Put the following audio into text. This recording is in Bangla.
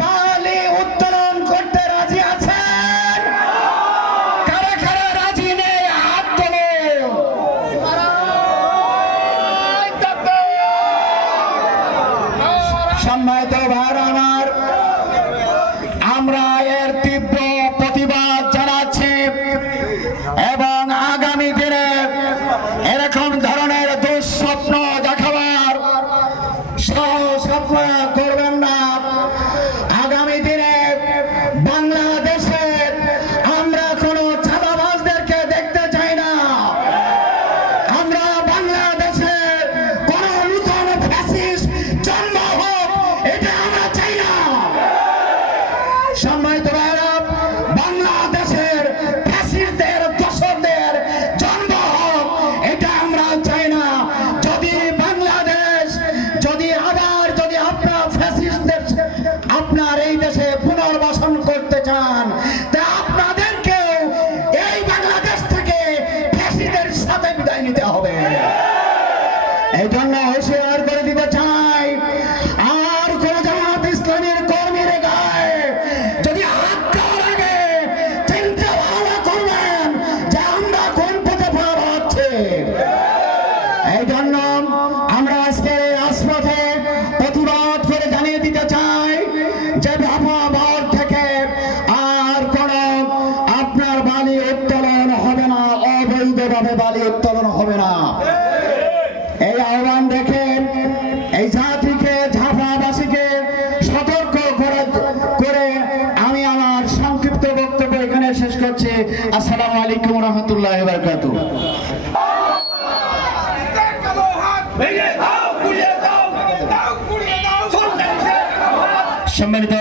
বালি উত্তোলন করতে রাজি আছেন? কারা কারা রাজি নেই হাত তোলো। সম্মানিত ভাইরা আমার, আমরা এর তীব্র প্রতিবাদ জানাচ্ছি এবং আগামী দিনে এরকম ধরনের দুঃস্বপ্ন দেখাবার সাহস আপনারা করবেন না। আগামী দিনে বাংলাদেশে আমরা কোনো চাঁদাবাজদেরকে দেখতে চাই না। আমরা বাংলাদেশে কোনো নতুন ফ্যাসিস্ট জন্ম হোক, এটা আমরা চাই না। সম্মানিত ভাইরা, বাংলাদেশের ফ্যাসিস্টদের দোসরদের জন্ম হোক, এটা আমরা চাই না। যদি বাংলাদেশ যদি আপনার ফ্যাসিস্টদের আপনার এই দেশে পুনর্বাসন করতে চান, তা আপনাদেরকেও এই বাংলাদেশ থেকে ফ্যাসিস্টদের সাথে বিদায় নিতে হবে। এই জন্য হুঁশিয়ার করে দিতে চাই, আর কোন জামাত ইসলামের কর্মীর গায়ে যদি হাত দেওয়া লাগে, চিন্তা ভাবনা করবেন যে আমরা কোন পথে পা বাড়াচ্ছি। এই জন্য আমরা আজকে রাজপথে প্রতিবাদ করে জানিয়ে দিতে চাই যে বাবার থেকে আর কোন আপনার বালি উত্তোলন হবে না, অবৈধভাবে বালি উত্তোলন হবে না। এই আহ্বান দেখেন, এই জাতিকে ঝাপাবাসীকে সতর্ক করে আমি আমার সংক্ষিপ্ত বক্তব্য এখানে শেষ করছি। আসসালামু আলাইকুম ওয়া রাহমাতুল্লাহি ওয়া বারাকাতুহু। সম্মানিত